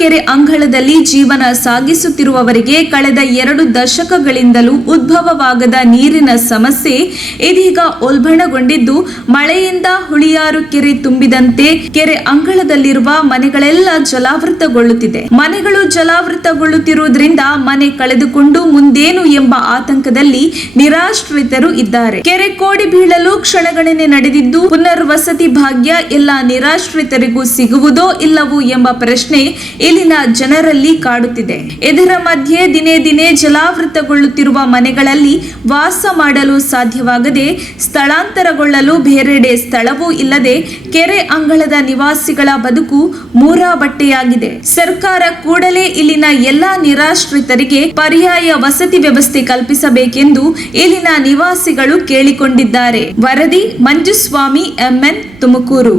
ಕೆರೆ ಅಂಗಳದಲ್ಲಿ ಜೀವನ ಸಾಗಿಸುತ್ತಿರುವವರಿಗೆ ಕಳೆದ 2 ದಶಕಗಳಿಂದಲೂ ಉದ್ಭವವಾಗದ ನೀರಿನ ಸಮಸ್ಯೆ ಇದೀಗ ಉಲ್ಬಣಗೊಂಡಿದ್ದು, ಮಳೆಯಿಂದ ಹುಳಿಯಾರು ಕೆರೆ ತುಂಬಿದಂತೆ ಕೆರೆ ಅಂಗಳದಲ್ಲಿರುವ ಮನೆಗಳೆಲ್ಲ ಜಲಾವೃತಗೊಳ್ಳುತ್ತಿದೆ. ಮನೆಗಳು ಜಲಾವೃತಗೊಳ್ಳುತ್ತಿರುವುದರಿಂದ ಮನೆ ಕಳೆದುಕೊಂಡು ಮುಂದೇನು ಎಂಬ ಆತಂಕದಲ್ಲಿ ನಿರಾಶ್ರಿತರು ಇದ್ದಾರೆ. ಕೆರೆ ಕೋಡಿ ಬೀಳಲು ಕ್ಷಣಗಣನೆ ನಡೆದಿದ್ದು, ಪುನರ್ವಸತಿ ಭಾಗ್ಯ ಎಲ್ಲ ನಿರಾಶ್ರಿತರಿಗೂ ಸಿಗುವುದೋ ಇಲ್ಲವೋ ಎಂಬ ಪ್ರಶ್ನೆ ಇಲ್ಲಿನ ಜನರಲ್ಲಿ ಕಾಡುತ್ತಿದೆ. ಇದರ ಮಧ್ಯೆ ದಿನೇ ದಿನೇ ಜಲಾವೃತಗೊಳ್ಳುತ್ತಿರುವ ಮನೆಗಳಲ್ಲಿ ವಾಸ ಮಾಡಲು ಸಾಧ್ಯವಾಗದೆ ಸ್ಥಳಾಂತರಗೊಳ್ಳಲು ಬೇರೆಡೆ ಸ್ಥಳವೂ ಇಲ್ಲದೆ ಕೆರೆ ಅಂಗಳದ ನಿವಾಸಿಗಳ ಬದುಕು ಮೂರಾಬಟ್ಟೆಯಾಗಿದೆ. ಸರ್ಕಾರ ಕೂಡಲೇ ಇಲ್ಲಿನ ಎಲ್ಲಾ ನಿರಾಶ್ರಿತರಿಗೆ ಪರ್ಯಾಯ ವಸತಿ ವ್ಯವಸ್ಥೆ ಕಲ್ಪಿಸಬೇಕೆಂದು ಇಲ್ಲಿನ ನಿವಾಸಿಗಳು ಕೇಳಿಕೊಂಡಿದ್ದಾರೆ. ವರದಿ ಮಂಜುಸ್ವಾಮಿ, MN, ತುಮಕೂರು.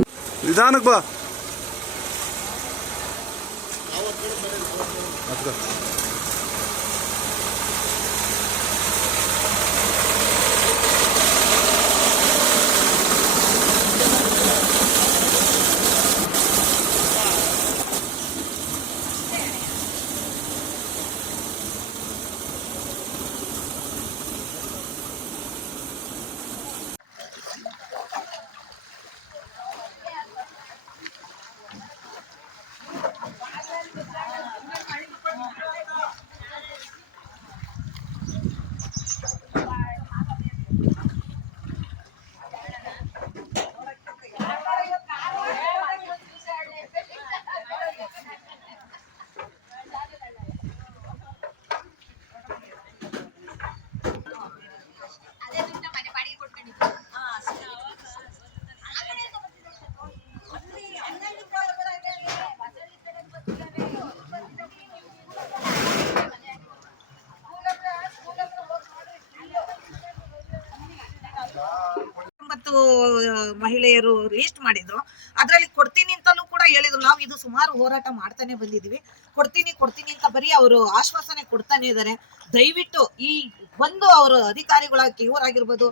ಮಹಿಳೆಯರು ಲಿಸ್ಟ್ ಮಾಡಿದ್ರು. ಅದರಲ್ಲಿ ಕೊಡ್ತೀನಿ ಅಂತಲೂ ಕೂಡ ಹೇಳಿದ್ರು. ನಾವು ಇದು ಸುಮಾರು ಹೋರಾಟ ಮಾಡ್ತಾನೆ ಬಂದಿದೀವಿ. ಕೊಡ್ತೀನಿ ಅಂತ ಬರೀ ಅವರು ಆಶ್ವಾಸನೆ ಕೊಡ್ತಾನೆ ಇದ್ದಾರೆ. ದಯವಿಟ್ಟು ಈ ಬಂದು ಅವರು ಅಧಿಕಾರಿಗಳ ಇವರಾಗಿರ್ಬೋದು,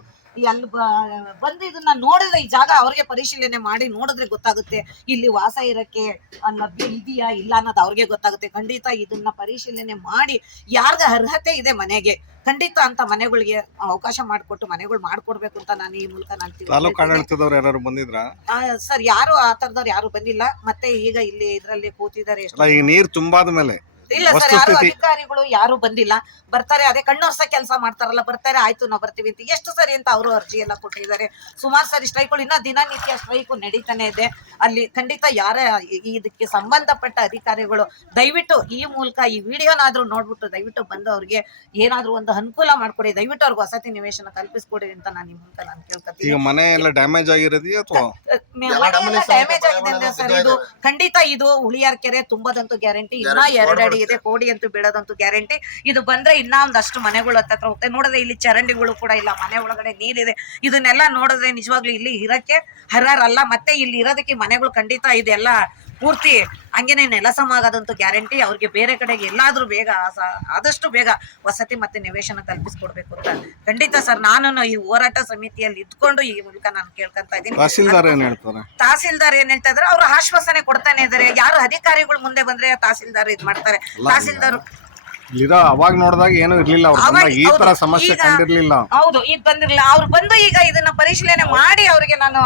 ಅಲ್ಲಿ ಬಂದು ಇದನ್ನ ನೋಡಿದ್ರೆ, ಈ ಜಾಗ ಅವ್ರಿಗೆ ಪರಿಶೀಲನೆ ಮಾಡಿ ನೋಡಿದ್ರೆ ಗೊತ್ತಾಗುತ್ತೆ ಇಲ್ಲಿ ವಾಸ ಇರಕ್ಕೆ ಲಭ್ಯ ಇದೆಯಾ ಇಲ್ಲ ಅನ್ನೋದು ಅವ್ರಿಗೆ ಗೊತ್ತಾಗುತ್ತೆ. ಖಂಡಿತ ಇದನ್ನ ಪರಿಶೀಲನೆ ಮಾಡಿ ಯಾರ್ಗ ಅರ್ಹತೆ ಇದೆ ಮನೆಗೆ, ಖಂಡಿತ ಅಂತ ಮನೆಗಳಿಗೆ ಅವಕಾಶ ಮಾಡಿಕೊಟ್ಟು ಮನೆಗಳು ಮಾಡ್ಕೊಡ್ಬೇಕು ಅಂತ ನಾನು ಈ ಮೂಲಕ ಸರ್ ಯಾರು ಆ ತರದವ್ರು ಯಾರು ಬಂದಿಲ್ಲ. ಮತ್ತೆ ಈಗ ಇಲ್ಲಿ ಇದ್ರಲ್ಲಿ ಕೂತಿದ್ದಾರೆ. ನೀರು ತುಂಬಾದ ಮೇಲೆ ಇಲ್ಲ ಸರ್, ಯಾರು ಅಧಿಕಾರಿಗಳು ಯಾರು ಬಂದಿಲ್ಲ. ಬರ್ತಾರೆ, ಅದೇ ಕಣ್ಣೊರ್ಸ ಕೆಲಸ ಮಾಡ್ತಾರಲ್ಲ, ಬರ್ತಾರೆ, ಆಯ್ತು ನಾವು ಬರ್ತೀವಿ ಅಂತ ಎಷ್ಟು ಸರಿ ಅಂತ ಅವರು ಅರ್ಜಿ ಎಲ್ಲ ಕೊಟ್ಟಿದ್ದಾರೆ. ಸುಮಾರು ಸರಿ ಸ್ಟ್ರೈಕ್ಗಳು ಇನ್ನ ದಿನನಿತ್ಯ ಸ್ಟ್ರೈಕ್ ನಡೀತಾನೆ ಇದೆ ಅಲ್ಲಿ. ಖಂಡಿತ ಯಾರೇ ಇದಕ್ಕೆ ಸಂಬಂಧಪಟ್ಟ ಅಧಿಕಾರಿಗಳು ದಯವಿಟ್ಟು ಈ ಮೂಲಕ ಈ ವಿಡಿಯೋನಾದ್ರೂ ನೋಡ್ಬಿಟ್ಟು ದಯವಿಟ್ಟು ಬಂದು ಅವ್ರಿಗೆ ಏನಾದ್ರೂ ಒಂದು ಅನುಕೂಲ ಮಾಡ್ಕೊಡಿ. ದಯವಿಟ್ಟು ಅವ್ರಿಗೆ ವಸತಿ ನಿವೇಶನ ಕಲ್ಪಿಸ್ಕೊಡಿ ಅಂತ ನಾನು ಈ ಮೂಲಕ ನಾನು ಕೇಳ್ಕೊತೀನಿ. ಮನೆ ಎಲ್ಲ ಡ್ಯಾಮೇಜ್ ಆಗಿರೋದು ಅಥವಾ ಡ್ಯಾಮೇಜ್ ಆಗಿದೆ ಸರ್. ಇದು ಖಂಡಿತ ಇದು ಹುಳಿಯಾರ್ ಕೆರೆ ತುಂಬದಂತೂ ಗ್ಯಾರಂಟಿ. ಇನ್ನ 2 ಅಡಿ ಇದೆ, ಕೋಡಿ ಅಂತೂ ಬೀಳೋದಂತೂ ಗ್ಯಾರಂಟಿ. ಇದು ಬಂದ್ರೆ ಇನ್ನ ಒಂದಷ್ಟು ಮನೆಗಳು ಹತ್ರ ಹೋಗ್ತವೆ. ನೋಡಿದ್ರೆ ಇಲ್ಲಿ ಚರಂಡಿಗಳು ಕೂಡ ಇಲ್ಲ, ಮನೆ ಒಳಗಡೆ ನೀರಿದೆ. ಇದನ್ನೆಲ್ಲ ನೋಡಿದ್ರೆ ನಿಜವಾಗ್ಲೂ ಇಲ್ಲಿ ಇರಕ್ಕೆ ಅರ್ಹರಲ್ಲ. ಮತ್ತೆ ಇಲ್ಲಿ ಇರೋದಕ್ಕೆ ಮನೆಗಳು ಖಂಡಿತ ಇದೆಲ್ಲ ಪೂರ್ತಿ ಹಂಗೇನೆ ನೆಲಸಮ ಆಗೋದಂತೂ ಗ್ಯಾರಂಟಿ. ಅವ್ರಿಗೆ ಬೇರೆ ಕಡೆಗೆ ಎಲ್ಲಾದ್ರೂ ಬೇಗ ಆದಷ್ಟು ಬೇಗ ವಸತಿ ಮತ್ತೆ ನಿವೇಶನ ಕಲ್ಪಿಸ್ಕೊಡ್ಬೇಕು ಅಂತ ಖಂಡಿತ ಸರ್ ನಾನು ಈ ಹೋರಾಟ ಸಮಿತಿಯಲ್ಲಿ ಇದ್ಕೊಂಡು ಈ ಮೂಲಕ ನಾನು ಕೇಳ್ಕೊಂತ ಇದ್ದೀನಿ. ತಹಸೀಲ್ದಾರ್ ಏನ್ ಹೇಳ್ತಾ ಇದಾರೆ, ಅವ್ರು ಆಶ್ವಾಸನೆ ಕೊಡ್ತಾನೆ ಇದಾರೆ. ಯಾರು ಅಧಿಕಾರಿಗಳು ಮುಂದೆ ಬಂದ್ರೆ ತಹಸೀಲ್ದಾರ್ ಇದ್ ಮಾಡ್ತಾರೆ. ತಹಸೀಲ್ದಾರ್ ಅವಾಗ ನೋಡಿದಾಗ ಏನು ಇರ್ಲಿಲ್ಲ, ಈ ತರ ಸಮಸ್ಯೆ ಕಂಡಿರ್ಲಿಲ್ಲ. ಹೌದು, ಇದು ಬಂದಿರಲಿಲ್ಲ. ಅವ್ರು ಬಂದು ಈಗ ಇದನ್ನ ಪರಿಶೀಲನೆ ಮಾಡಿ ಅವ್ರಿಗೆ ನಾನು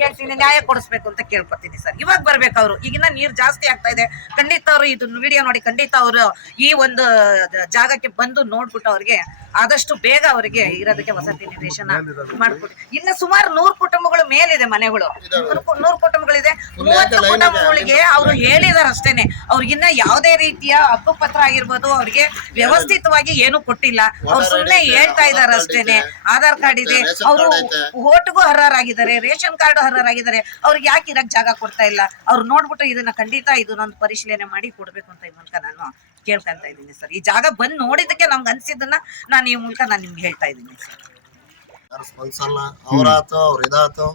ಹೇಳ್ತೀನಿ, ನ್ಯಾಯ ಕೊಡಿಸ್ಬೇಕು ಅಂತ ಕೇಳ್ಕೊತೀನಿ ಸರ್. ಇವಾಗ ಬರ್ಬೇಕು ಅವರು. ಈಗಿನ ನೀರ್ ಜಾಸ್ತಿ ಆಗ್ತಾ ಇದೆ. ಖಂಡಿತ ಅವರು ಇದನ್ನ ವಿಡಿಯೋ ನೋಡಿ ಖಂಡಿತ ಅವರು ಈ ಒಂದು ಜಾಗಕ್ಕೆ ಬಂದು ನೋಡ್ಬಿಟ್ಟು ಅವ್ರಿಗೆ ಆದಷ್ಟು ಬೇಗ ಅವರಿಗೆ ಇರೋದಕ್ಕೆ ವಸತಿ ನಿವೇಶನ ಮಾಡ್ಕೊಡಿ. ಇನ್ನ ಸುಮಾರು 100 ಕುಟುಂಬಗಳು ಮೇಲಿದೆ ಮನೆಗಳು. 100 ಕುಟುಂಬಗಳಿದೆ. 30 ಕುಟುಂಬಗಳಿಗೆ ಅವರು ಹೇಳಿದಾರೆ ಅಷ್ಟೇನೆ. ಅವ್ರಿಗಿನ್ನ ಯಾವುದೇ ರೀತಿಯ ಹಕ್ಕುಪತ್ರ ಆಗಿರ್ಬೋದು ಅವ್ರಿಗೆ ವ್ಯವಸ್ಥಿತವಾಗಿ ಏನು ಕೊಟ್ಟಿಲ್ಲ. ಅವ್ರು ಸುಮ್ಮನೆ ಹೇಳ್ತಾ ಇದಾರೆ ಅಷ್ಟೇನೆ. ಆಧಾರ್ ಕಾರ್ಡ್ ಇದೆ, ಅವರು ಓಟ್ಗೂ ಅರ್ಹರಾಗಿದ್ದಾರೆ, ರೇಷನ್ ಕಾರ್ಡ್ ಅರ್ಹರಾಗಿದ್ದಾರೆ. ಅವ್ರಿಗೆ ಯಾಕೆ ಇರಕ್ ಜಾಗ ಕೊಡ್ತಾ ಇಲ್ಲ? ಅವ್ರು ನೋಡ್ಬಿಟ್ಟು ಇದನ್ನ ಖಂಡಿತ ಇದನ್ನೊಂದು ಪರಿಶೀಲನೆ ಮಾಡಿ ಕೊಡ್ಬೇಕು ಅಂತ ಈ ಮೂಲಕ ನಾನು ಕೇಳ್ಕೊಂತ ಇದ್ದೀನಿ ಸರ್. ಈ ಜಾಗ ಬಂದು ನೋಡಿದಕ್ಕೆ ನಮ್ಗೆ ಅನ್ಸಿದ್ದನ್ನ ನಾನು ಈ ಮೂಲಕ ನಾನು ನಿಮ್ಗೆ ಹೇಳ್ತಾ ಇದ್ದೀನಿ ಸರ್. ಸ್ಪಂದಿಸಲ್ಲ. ಅವ್ರಾತು ಅವ್ರ ಇದಾತು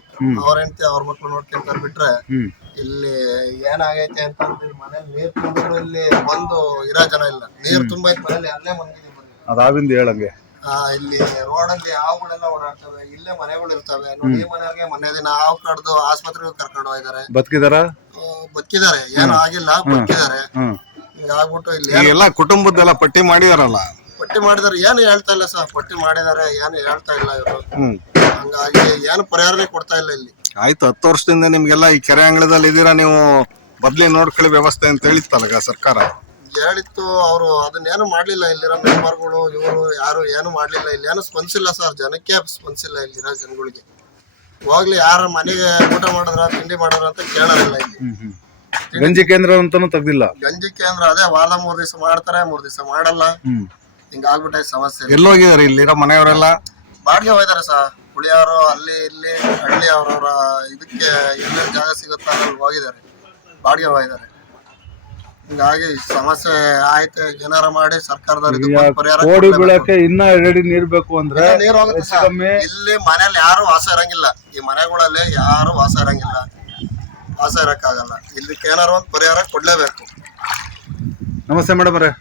ಅವ್ರ ಹೆಂಡತಿ ಅವ್ರ ಮಕ್ಳು ನೋಡ್ಕೊಂತಾರೆ ಬಿಟ್ರೆ ಇಲ್ಲಿ ಏನಾಗೈತೆ ಅಂತ ಮನೇಲಿ ನೀರ್ ತುಂಬಿದ್ರು ಇಲ್ಲಿ ಬಂದು ಇರೋ ಜನ ಇಲ್ಲ. ನೀರ್ ತುಂಬೈತ್ ಮನೇಲಿ ಅಲ್ಲೇ ಅದಾವಿಂದ ಹೇಳಂಗೆ ಇಲ್ಲಿ ರೋಡಲ್ಲಿ ಹಾವುಗಳೆಲ್ಲ ಓಡಾಡ್ತವೆ. ಇಲ್ಲೇ ಮನೆಗಳು ಇರ್ತವೆ ನೋಡಿ. ಈ ಮನೆಯವ್ರಿಗೆ ಮೊನ್ನೆ ದಿನ ಹಾವು ಕಡ್ದು ಆಸ್ಪತ್ರೆಗೆ ಕರ್ಕೊಂಡು ಹೋಗಿದ್ದಾರೆ. ಬದುಕಿದಾರ ಬದುಕಿದ್ದಾರೆ, ಏನು ಆಗಿಲ್ಲ, ಬದುಕಿದ್ದಾರೆ. ಹಿಂಗಾಗ್ಬಿಟ್ಟು ಇಲ್ಲಿ ಎಲ್ಲ ಕುಟುಂಬದ್ದೆಲ್ಲ ಪಟ್ಟಿ ಮಾಡಿದಾರಲ್ಲ. ಪಟ್ಟಿ ಮಾಡಿದಾರೆ, ಏನು ಹೇಳ್ತಾ ಇಲ್ಲ ಸರ್. ಪಟ್ಟಿ ಮಾಡಿದಾರೆ, ಏನು ಹೇಳ್ತಾ ಇಲ್ಲ ಇವರು. ಹಂಗಾಗಿ ಏನು ಪರಿಹಾರನೇ ಕೊಡ್ತಾ ಇಲ್ಲ ಇಲ್ಲಿ. ಆಯ್ತು, 10 ವರ್ಷದಿಂದ ನಿಮ್ಗೆಲ್ಲ ಈ ಕೆರೆ ಅಂಗಳದಲ್ಲಿ ಇದೀರಾ, ನೀವು ಬದ್ಲಿ ನೋಡ್ಕೊಳ್ಳಿ ವ್ಯವಸ್ಥೆ ಅಂತ ಹೇಳಿತ್ತಲ್ಲ ಸರ್ಕಾರ. ಹೇಳಿತ್ತು, ಅವರು ಅದನ್ನೇನು ಮಾಡ್ಲಿಲ್ಲ. ಇಲ್ಲಿರೋ ಮೆಂಬರ್ಗಳು ಇವರು ಯಾರು ಏನು ಮಾಡ್ಲಿಲ್ಲ. ಇಲ್ಲಿ ಏನು ಸ್ಪಂದಿಸಿಲ್ಲ ಸರ್, ಜನಕ್ಕೆ ಸ್ಪಂದಿಸಿಲ್ಲ ಇಲ್ಲಿರೋ ಜನಗಳಿಗೆ. ಹೋಗ್ಲಿ, ಯಾರ ಮನೆಗೆ ಊಟ ಮಾಡಿದ್ರ ತಿಂಡಿ ಮಾಡಿದ್ರ ಅಂತ ಕೇಳೋದಿಲ್ಲ ಇಲ್ಲಿ. ಗಂಜಿ ಕೇಂದ್ರ ಅಂತಾನು ತೆಗ್ದಿಲ್ಲ. ಗಂಜಿ ಕೇಂದ್ರ ಅದೇ ವಾರ 3 ದಿವಸ ಮಾಡ್ತಾರೆ, 3 ದಿವಸ ಮಾಡಲ್ಲ. ಹಿಂಗಾಗ್ಬಿಟ್ಟೆ ಸಮಸ್ಯೆ. ಎಲ್ಲೋಗಿದಾರೆ ಇಲ್ಲಿರೋ ಮನೆಯವರೆಲ್ಲ? ಬಾಡಿಗೆ ಹೋಯ್ದಾರೆ ಸರ್. ಹುಳಿಯವರು ಅಲ್ಲಿ ಇಲ್ಲಿ ಹಳ್ಳಿ ಅವ್ರವ್ರ ಇದಕ್ಕೆ ಎಲ್ಲೆಲ್ಲಿ ಜಾಗ ಸಿಗುತ್ತೋ ಅಲ್ಲಿ ಹೋಗಿದ್ದಾರೆ, ಬಾಡಿಗೆ ಹೋಗಿದ್ದಾರೆ. ಹಿಂಗಾಗಿ ಸಮಸ್ಯೆ ಆಯ್ತು. ಏನಾರ ಮಾಡಿ ಸರ್ಕಾರದವ್ರಿಗೆ ಪರಿಹಾರ ಇನ್ನ ಎರಡು ನೀರ್ ಬೇಕು ಅಂದ್ರೆ ನೀರು ಹೋಗುತ್ತೆ ಸರ್. ಇಲ್ಲಿ ಮನೇಲಿ ಯಾರು ವಾಸ ಇರಂಗಿಲ್ಲ, ಈ ಮನೆಗಳಲ್ಲಿ ಯಾರು ವಾಸ ಇರಂಗಿಲ್ಲ, ವಾಸ ಇರಕ್ಕಾಗಲ್ಲ. ಇದಕ್ಕೆ ಏನಾರು ಒಂದು ಪರಿಹಾರ ಕೊಡ್ಲೇಬೇಕು. ನಮಸ್ತೆ ಮೇಡಮ್ ಅವರೇ.